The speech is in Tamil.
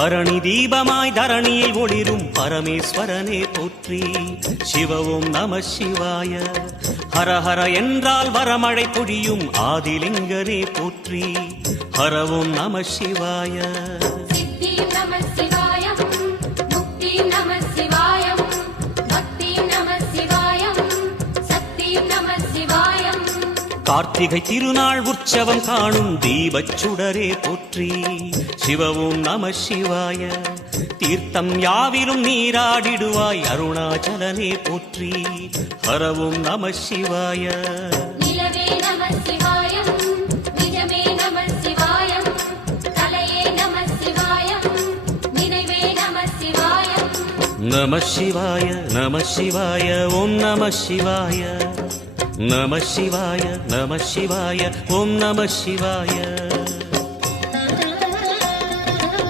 பரணி தீபமாய் தரணியில் ஒளிரும் பரமேஸ்வரனே போற்றி. சிவ ஓம் நம சிவாய. ஹரஹர என்றால் வரமழை பொழியும் ஆதிலிங்கனே போற்றி. ஹர ஓம் நம சிவாய. கார்த்திகை திருநாள் உற்சவம் காணும் தீபச் சுடரே போற்றி. சிவ ஓம் நம சிவாய. தீர்த்தம் யாவிலும் நீராடிடுவாய் அருணாச்சலனே போற்றி. ஹர ஓம் நம சிவாய. நம சிவாய நம சிவாய ஓம் நம சிவாய. நம சிவாய நம சிவாய ஓம் நம சிவாய.